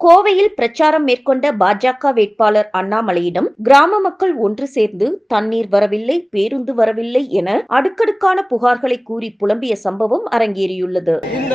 கோவையில் பிரச்சாரம் மேற்கொண்ட பாஜக வேட்பாளர் அண்ணாமலையிடம் கிராம மக்கள் ஒன்று சேர்ந்து தண்ணீர் வரவில்லை பேருந்து வரவில்லை என அடுக்கடுக்கான புகார்களை கூறி புலம்பிய சம்பவம் அரங்கேறியுள்ளது. இந்த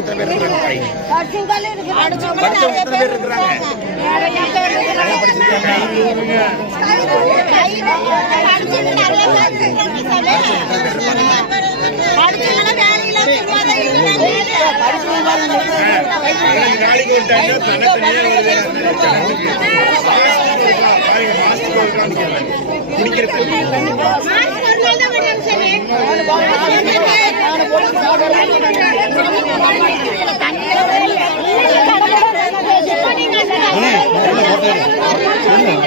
எத்தனை பேர் இருக்கிறாங்க படிச்சவங்க எத்தனை பேர் இருக்கிறாங்க